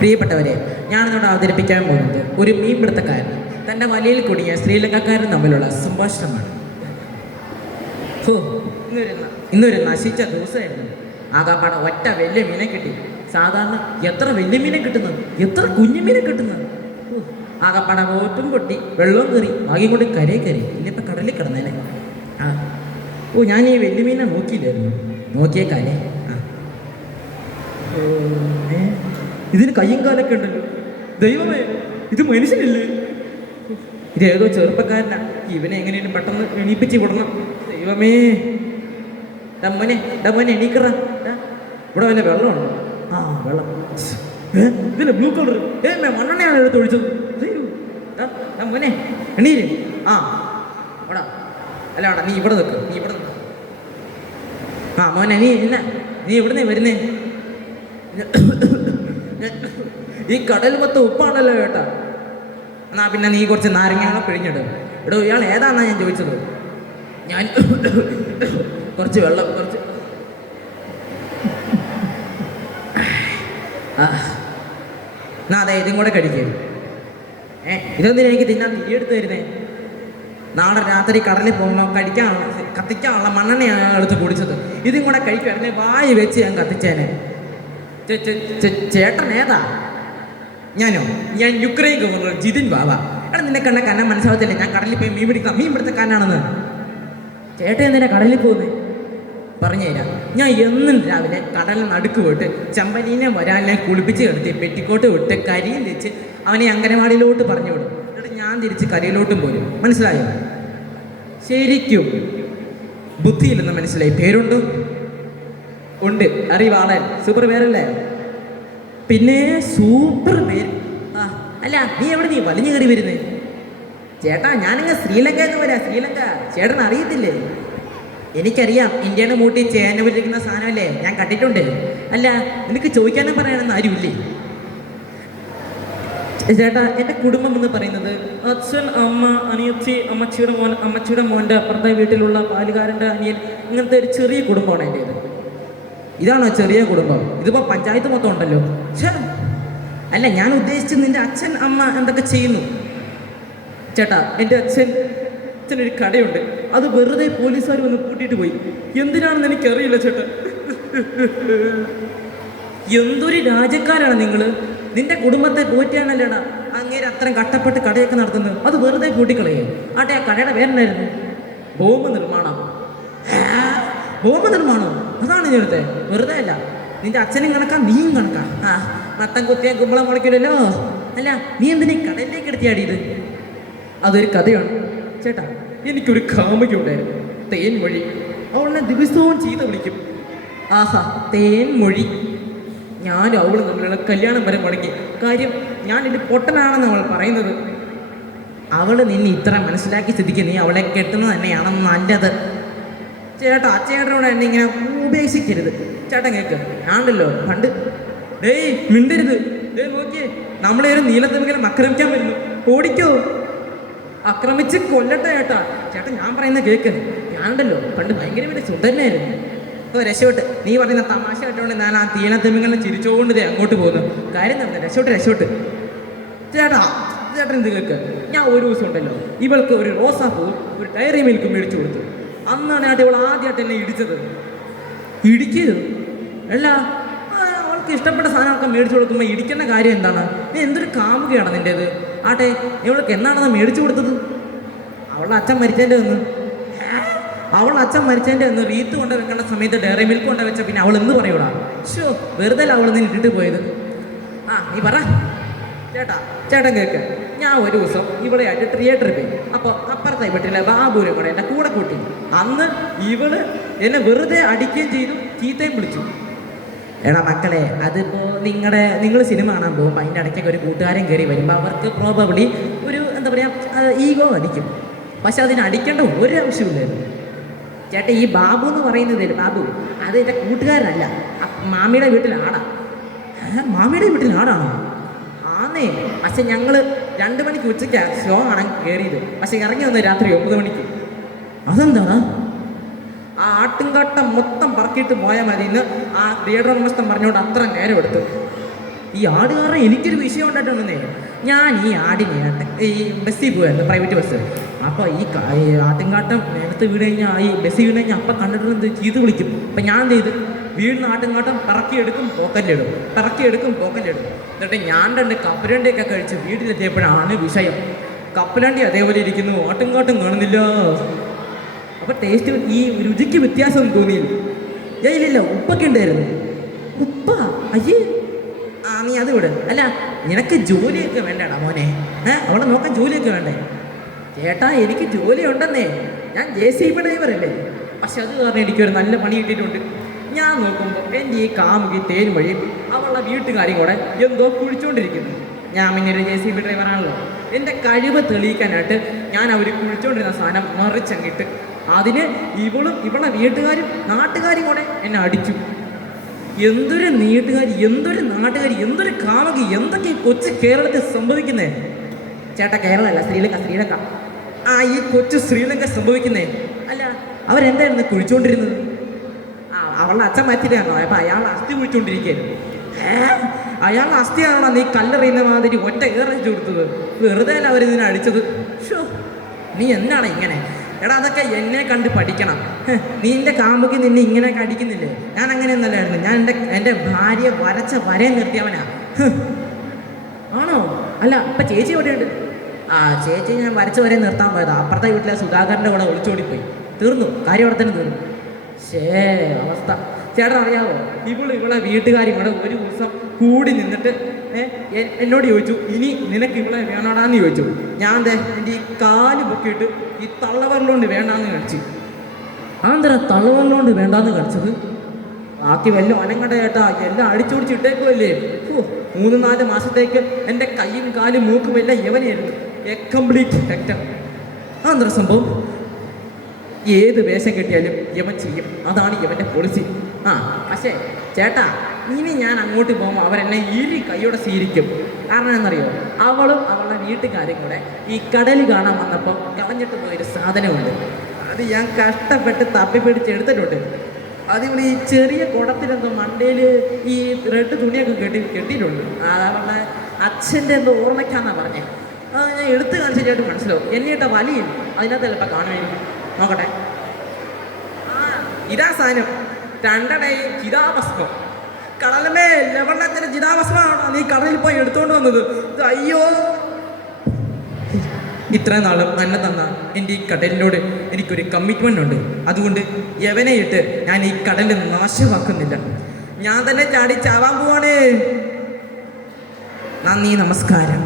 പ്രിയപ്പെട്ടവരെ, ഞാനിന്നോട് അവതരിപ്പിക്കാൻ പോകുന്നത് ഒരു മീൻപിടുത്തക്കാരൻ തൻ്റെ വലയിൽ കുടുങ്ങിയ ശ്രീലങ്കക്കാരൻ തമ്മിലുള്ള സംഭാഷണമാണ്. ഇന്നൊരു നശിച്ച ദിവസമായിരുന്നു. ആകാപ്പാടെ ഒറ്റ വലിയ മീനെ കിട്ടി. സാധാരണ എത്ര വലിയ മീനെ കിട്ടുന്നത്, എത്ര കുഞ്ഞു മീനെ കിട്ടുന്നത്. ആകാപ്പാടെ ബോട്ടും പൊട്ടി, വെള്ളവും കയറി, ഭാഗ്യം കൊണ്ട് കരയെ കയറി. ഇന്നിപ്പോൾ കടലിൽ കിടന്നേനെ. ഞാൻ ഈ വലിയ മീനെ നോക്കിയില്ലായിരുന്നു. നോക്കിയേ കരയെ. ഇതിന് കയ്യും കാലൊക്കെ ഉണ്ടല്ലോ. ദൈവമേ, ഇത് മനുഷ്യനല്ലേ? ഇതേതോ ചെറുപ്പക്കാരനാ. ഇവനെ എങ്ങനെയും പെട്ടെന്ന് എണീപ്പിച്ച് വിടണം. ദൈവമേ, ഡമ്മോനെ എണീക്കറ. ഇവിടെ വല്ല വെള്ളമുണ്ടോ? വെള്ളം. ഇതില്ല ബ്ലൂ കളർ. മണ്ണെണ്ണയാണ് എടുത്ത് ഒഴിച്ചത്. മോനെ എണീര്. ഇവിടെ അല്ല വേണ്ട, നീ ഇവിടെ നിൽക്ക്. നീ ഇവിടെ നിൽക്ക്. മോനെ നീ എവിടുന്നേ വരുന്നേ? ഈ കടൽ മൊത്തം ഉപ്പാണല്ലോ കേട്ടാ. എന്നാ പിന്നെ നീ കുറച്ച് നാരങ്ങ പിഴിഞ്ഞിടും. എടോ, ഇയാൾ ഏതാണെന്നാ ഞാൻ ചോദിച്ചത്. ഞാൻ കുറച്ച് വെള്ളം, കുറച്ച് അതെ, ഇതും കൂടെ കഴിക്കും. ഇതൊന്നും എനിക്ക് തിന്നാൻ തിരിയെടുത്ത് തരുന്നേ. നാളെ രാത്രി കടലിൽ പോകുമ്പോൾ കത്തിക്കാനുള്ള മണ്ണെണ്ണയാണ് എടുത്ത് കുടിച്ചത്. ഇതും കൂടെ കഴിക്കുമായിരുന്നേ വായി വെച്ച് ഞാൻ കത്തിച്ചേനെ. ചേട്ടൻ ഏതാ? ഞാൻ യുക്രൈൻ ഗവർണർ ജിതിൻ ബാബ. എടാ, നിന്നെ കണ്ട കന്നെ മനസ്സിലാവത്തില്ലേ? ഞാൻ കടലിൽ പോയി മീൻ പിടുത്തക്കാരനാണെന്ന്. ചേട്ടൻ എന്തിനാ കടലിൽ പോകുന്നത്? പറഞ്ഞു തരാം. ഞാൻ എന്നും രാവിലെ കടലിൽ നടുക്ക് പോയിട്ട് ചമ്പലീനെ വരാലിനെ കുളിപ്പിച്ച് കിടത്തി പെറ്റിക്കോട്ട് വിട്ട് കരിയും വെച്ച് അവനെ അംഗനവാടിയിലോട്ട് പറഞ്ഞു വിടും. എന്നിട്ട് ഞാൻ തിരിച്ച് കരയിലോട്ടും പോരും. മനസ്സിലായോ? ശരിക്കും ബുദ്ധിയില്ലെന്ന് മനസ്സിലായി. പേരുണ്ട്? ഉണ്ട്. അറിവാളൻ. സൂപ്പർ പേരല്ലേ? പിന്നെ സൂപ്പർ പേര്. അല്ല, നീ വലിഞ്ഞു കയറി വരുന്നേ? ചേട്ടാ, ഞാനിങ്ങ് ശ്രീലങ്ക എന്ന് പറയാ. ശ്രീലങ്ക ചേട്ടൻ അറിയത്തില്ലേ? എനിക്കറിയാം. ഇന്ത്യയുടെ മൂട്ടി ചേന വിരിക്കുന്ന സാധനമല്ലേ, ഞാൻ കണ്ടിട്ടുണ്ട്. അല്ല, നിനക്ക് ചോദിക്കാനും പറയാനൊന്നും ആരുമില്ലേ? ചേട്ടാ, എൻ്റെ കുടുംബം എന്ന് പറയുന്നത് അച്ഛൻ, അമ്മ, അനിയത്തി, അമ്മച്ചിയുടെ മോൻ്റെ അപ്പുറത്തെ വീട്ടിലുള്ള പാലുകാരൻ്റെ അനിയൻ, ഇങ്ങനത്തെ ഒരു ചെറിയ കുടുംബമാണ് എൻ്റേത്. ഇതാണോ ചെറിയ കുടുംബം? ഇതിപ്പോൾ പഞ്ചായത്ത് മൊത്തം ഉണ്ടല്ലോ. അല്ല, ഞാൻ ഉദ്ദേശിച്ചത് നിൻ്റെ അച്ഛൻ അമ്മ എന്തൊക്കെ ചെയ്യുന്നു. ചേട്ടാ, എൻ്റെ അച്ഛനൊരു കടയുണ്ട്. അത് വെറുതെ പോലീസുകാർ വന്ന് പൂട്ടിയിട്ട് പോയി. എന്തിനാണെന്ന് എനിക്കറിയില്ല ചേട്ടാ. എന്തൊരു രാജ്യക്കാരാണ് നിങ്ങൾ. നിന്റെ കുടുംബത്തെ പോറ്റിയാണല്ലേടാ അങ്ങേര് അത്രയും കഷ്ടപ്പെട്ട് കടയൊക്കെ നടത്തുന്നത്. അത് വെറുതെ പൂട്ടിക്കളയേ. ആ കടയുടെ പേരെന്നായിരുന്നു? ബോംബ് നിർമ്മാണം. അതാണ് ഞാനത്തെ. വെറുതെ അല്ല. നിന്റെ അച്ഛനും കണക്കാ, നീയും കണക്കാ. മത്തം കുത്തിയാൽ കുമ്പളം മുളയ്ക്കില്ലല്ലോ. അല്ല, നീ എന്തിനാ കടലിലേക്ക് എടുത്തിയാടിയത്? അതൊരു കഥയാണ് ചേട്ടാ. എനിക്കൊരു കാമുകി ഉണ്ടായിരുന്നു, തേൻമൊഴി. അവളെ ദിവസവും ചീത്ത വിളിക്കും. തേൻമൊഴി. ഞാനും അവളും തമ്മിലുള്ള കല്യാണം വരെ മുടങ്ങി. കാര്യം, ഞാനിത് പൊട്ടനാണെന്ന് അവൾ പറയുന്നത്. അവൾ നിന്നെ ഇത്ര മനസ്സിലാക്കി സ്ഥിതിക്ക് നീ അവളെ കെട്ടുന്നത് തന്നെയാണ് നല്ലത്. ചേട്ടനോട് എന്നെ ഇങ്ങനെ ഉപേക്ഷിക്കരുത്. ചേട്ടൻ കേൾക്ക്. ഞാനുണ്ടല്ലോ പണ്ട്. മിണ്ടരുത്. നോക്കിയേ, നമ്മളെ ഒരു നീലത്തിമിങ്ങനെ ആക്രമിക്കാൻ വരുന്നു. ഓടിക്കോ, ആക്രമിച്ച് കൊല്ലട്ടെ ചേട്ടാ. ചേട്ടൻ ഞാൻ പറയുന്ന കേൾക്ക്. ഞാനുണ്ടല്ലോ പണ്ട് ഭയങ്കര വലിയ സുന്ദരനായിരുന്നു. രക്ഷോട്ട് നീ പറയുന്ന തമാശ കേട്ടോണ്ട് ഞാൻ ആ തീനത്തിമിങ്ങനെ ചിരിച്ചോണ്ട് അങ്ങോട്ട് പോകുന്നു. കാര്യം തന്നെ രക്ഷോട്ട്. ചേട്ടൻ എന്ത് കേൾക്ക്. ഞാൻ ഒരു ദിവസം ഉണ്ടല്ലോ ഇവൾക്ക് ഒരു റോസാപ്പൂവും ഒരു ഡയറി മിൽക്കും മേടിച്ചു കൊടുത്തു. അന്നാണ് ഇവൾ ആദ്യമായിട്ട് എന്നെ ഇടിച്ചത്. ഇടിക്കരുത് അല്ല, അവൾക്ക് ഇഷ്ടപ്പെട്ട സാധനമൊക്കെ മേടിച്ചു കൊടുക്കുമ്പോൾ ഇടിക്കേണ്ട കാര്യം എന്താണ്? നീ എന്തൊരു കാമുകയാണ് നിൻ്റേത്. ഇവൾക്ക് എന്നാണ് മേടിച്ചു കൊടുത്തത്? അവളുടെ അച്ഛൻ മരിച്ചതിൻ്റെ ഒന്ന് റീത്ത് കൊണ്ട് വെക്കേണ്ട സമയത്ത് ഡയറി മിൽക്ക് കൊണ്ട് വെച്ച പിന്നെ അവൾ എന്ത് പറയൂടാ? വെറുതെ അവൾ നിന്ന് ഇട്ടിട്ട് പോയത്. നീ പറ. ചേട്ടൻ കേൾക്ക്. ഞാൻ ഒരു ദിവസം ഇവിടെ ആയിട്ട് തിയേറ്ററിൽ പോയി. അപ്പോൾ അപ്പുറത്തെ വീട്ടിലെ ബാബുവിനെ കൂടെ എൻ്റെ കൂടെ കൂട്ടി. അന്ന് ഇവള് എന്നെ വെറുതെ അടിക്കുകയും ചെയ്തു, ചീത്തയും വിളിച്ചു. എടാ മക്കളെ, അതിപ്പോൾ നിങ്ങൾ സിനിമ കാണാൻ പോകുമ്പോൾ അതിൻ്റെ ഇടയ്ക്കൊക്കെ ഒരു കൂട്ടുകാരൻ കയറി വരുമ്പോൾ അവർക്ക് പ്രോബബ്ലി ഒരു എന്താ പറയുക ഈഗോ അടിക്കും. പക്ഷെ അതിന് അടിക്കേണ്ട ഒരു ആവശ്യമില്ലായിരുന്നു. ചേട്ടാ, ഈ ബാബു എന്ന് പറയുന്നതില്ല, ബാബു അത് എൻ്റെ കൂട്ടുകാരനല്ല, മാമിയുടെ വീട്ടിലാടാ. മാമിയുടെ വീട്ടിലാടാണോ? ആന്നേ. പക്ഷെ ഞങ്ങൾ 2 മണിക്ക് ഉച്ചയ്ക്ക് ഷോ ആണ് കയറിയത്. പക്ഷെ ഇറങ്ങി വന്നത് രാത്രി 9 മണിക്ക്. അതെന്താണ്? ആ ആട്ടുംകാട്ടം മൊത്തം പറക്കിയിട്ട് പോയാൽ മതി എന്ന് ആ തിയേറ്റർ ഉടമസ്ഥൻ പറഞ്ഞുകൊണ്ട് അത്ര നേരം എടുത്തു. ഈ ആട് കാരണം എനിക്കൊരു വിഷയം ഉണ്ടായിട്ടുണ്ടെന്നേ. ഞാൻ ഈ ആടിനെ ഈ ബസ്സിൽ പോയായിരുന്നു, പ്രൈവറ്റ് ബസ്. അപ്പോൾ ഈ ആട്ടിൻകാട്ടം നേരത്തെ വീട് കഴിഞ്ഞാൽ ഈ ബസ്സിൽ വീണ് കഴിഞ്ഞാൽ അപ്പം കണ്ടിട്ടുണ്ട് ചീത്ത് വിളിക്കും. അപ്പം ഞാൻ എന്ത് ചെയ്ത് വീടിന് ആട്ടിൻകാട്ടം പിറക്കിയെടുക്കും പോക്കലിലിടും, പിറക്കിയെടുക്കും പോക്കലിലിടും. എന്നിട്ട് ഞാൻ 2 കപ്പലണ്ടിയൊക്കെ കഴിച്ച് വീട്ടിലെത്തിയപ്പോഴാണ് വിഷയം. കപ്പലണ്ടി അതേപോലെ ഇരിക്കുന്നു, ആട്ടിൻകാട്ടം കാണുന്നില്ല. അപ്പോൾ ടേസ്റ്റ് ഈ രുചിക്ക് വ്യത്യാസം തോന്നിയില്ല. ഇല്ല ഉപ്പൊക്കെ ഉണ്ടായിരുന്നു. ഉപ്പ അയ്യേ, നീ അത് വിട്. അല്ല നിനക്ക് ജോലിയൊക്കെ വേണ്ടടാ മോനെ, അവളെ നോക്കാൻ ജോലിയൊക്കെ വേണ്ടേ? ചേട്ടാ എനിക്ക് ജോലി ഉണ്ടെന്നേ, ഞാൻ JCB ഡ്രൈവറല്ലേ. പക്ഷെ അത് കാരണം എനിക്കൊരു നല്ല പണി കിട്ടിയിട്ടുണ്ട്. ഞാൻ നോക്കുമ്പോൾ എൻ്റെ ഈ കാമുകി തേനും വഴി അവളുടെ വീട്ടുകാരും കൂടെ എന്തോ കുഴിച്ചുകൊണ്ടിരിക്കുന്നു. ഞാൻ പിന്നെ ഒരു JCB ഡ്രൈവറാണല്ലോ. എൻ്റെ കഴിവ് തെളിയിക്കാനായിട്ട് ഞാൻ അവർ കുഴിച്ചുകൊണ്ടിരുന്ന സാധനം മറിച്ചങ്ങിട്ട് അതിന് ഇവളെ വീട്ടുകാരും നാട്ടുകാരും കൂടെ എന്നെ അടിച്ചു. എന്തൊരു നീട്ടുകാരി, എന്തൊരു നാട്ടുകാരി, എന്തൊരു കാമുകി, എന്തൊക്കെ കൊച്ചു കേരളത്തിൽ സംഭവിക്കുന്നേ. ചേട്ടാ കേരളമല്ല, ശ്രീലങ്ക. ഈ കൊച്ചു ശ്രീലങ്ക സംഭവിക്കുന്നേ. അല്ല അവരെന്തായിരുന്നു കുഴിച്ചുകൊണ്ടിരുന്നത്? അവളുടെ അച്ഛൻ മറ്റില്ലാണോ? അപ്പം അയാൾ അസ്ഥി കുഴിച്ചുകൊണ്ടിരിക്കുകയായിരുന്നു. അയാളുടെ അസ്ഥിയാണോ നീ കല്ലെറിയുന്ന മാതിരി ഒറ്റ ഏറിച്ചു കൊടുത്തത്? വെറുതെ അല്ല അവരിതിനെ അടിച്ചത്. ഷോ, നീ എന്താണ് ഇങ്ങനെ? എടാ അതൊക്കെ എന്നെ കണ്ട് പഠിക്കണം. നിന്റെ കാമുകി നിന്നെ ഇങ്ങനെയൊക്കെ അടിക്കുന്നില്ലേ? ഞാൻ അങ്ങനെയൊന്നല്ലായിരുന്നു. ഞാൻ എൻ്റെ ഭാര്യയെ വരച്ച വരയെ നിർത്തിയവനാ. ആണോ? അല്ല ഇപ്പം ചേച്ചി എവിടെയുണ്ട്? ചേച്ചി ഞാൻ വരച്ച വരെ നിർത്താൻ പോയതാ. അപ്പുറത്തെ വീട്ടിലെ സുധാകരൻ്റെ കൂടെ ഒളിച്ചോടിപ്പോയി. തീർന്നു, കാര്യം അവിടെ തന്നെ തീർന്നു. അവസ്ഥ ചേട്ടൻ അറിയാമോ? ഇവളെ വീട്ടുകാരും കൂടെ ഒരു ദിവസം കൂടി നിന്നിട്ട് എന്നോട് ചോദിച്ചു, ഇനി നിനക്ക് ഇവളെ വേണോടാന്ന് ചോദിച്ചു. ഞാൻ എൻ്റെ ഈ കാല് പൊക്കിയിട്ട് ഈ തള്ളവരലോണ്ട് വേണ്ടാന്ന് കഴിച്ചു. തള്ളവരലോണ്ട് വേണ്ടാന്ന് കഴിച്ചത്? ബാക്കി വല്ല ഒനങ്ങട ചേട്ടാ, എല്ലാം അടിച്ചോടിച്ച് ഇട്ടേക്കുമല്ലേ. 3-4 മാസത്തേക്ക് എൻ്റെ കൈയും കാലും മൂക്കും എല്ലാം ഇവനായിരുന്നു. Complete Tector. സംഭവം ഏത് വേഷം കിട്ടിയാലും ഇവൻ ചെയ്യും. അതാണ് ഇവൻ്റെ പോളിസി. പക്ഷേ ചേട്ടാ, ഇനി ഞാൻ അങ്ങോട്ട് പോകുമ്പോൾ അവരെന്നെ കൈയോടെ സ്വീകരിക്കും. കാരണം എന്നറിയോ? അവളും അവളുടെ വീട്ടുകാരും കൂടെ ഈ കടൽ കാണാൻ വന്നപ്പോൾ കളഞ്ഞിട്ട് പോയൊരു സാധനമുണ്ട്. അത് ഞാൻ കഷ്ടപ്പെട്ട് തപ്പിപ്പിടിച്ചെടുത്തിട്ടുണ്ട്. അതിവിടെ ഈ ചെറിയ കുടത്തിലെന്തോ മണ്ടയിൽ ഈ റെഡ് തുണിയൊക്കെ കെട്ടിയിട്ടുണ്ട്. അവളുടെ അച്ഛൻ്റെ എന്തോ ഓർമ്മയ്ക്കാന്നാണ് പറഞ്ഞത്. അത് ഞാൻ എടുത്ത് കാണിച്ചിട്ട് മനസ്സിലാവും. എന്നിട്ട് വലിയ അതിനകത്ത് ചിലപ്പോൾ കാണുമായിരിക്കും. നോക്കട്ടെ. ഇതാ സാധനം. 2 ചിതാഭസ്മം. കടലമേ ലവണ്ണത്തിന് ചിതാഭസ്മമാണോ നീ കടലിൽ പോയി എടുത്തുകൊണ്ട് വന്നത്? അയ്യോ, ഇത്രയും നാളും എന്നെ തന്ന എൻ്റെ ഈ കടലിനോട് എനിക്കൊരു കമ്മിറ്റ്മെൻ്റ് ഉണ്ട്. അതുകൊണ്ട് യവനെ ഇട്ട് ഞാൻ ഈ കടലിൽ നാശമാക്കുന്നില്ല. ഞാൻ തന്നെ ചാടി ചാവാൻ പോവാണേ. നന്ദി, നമസ്കാരം.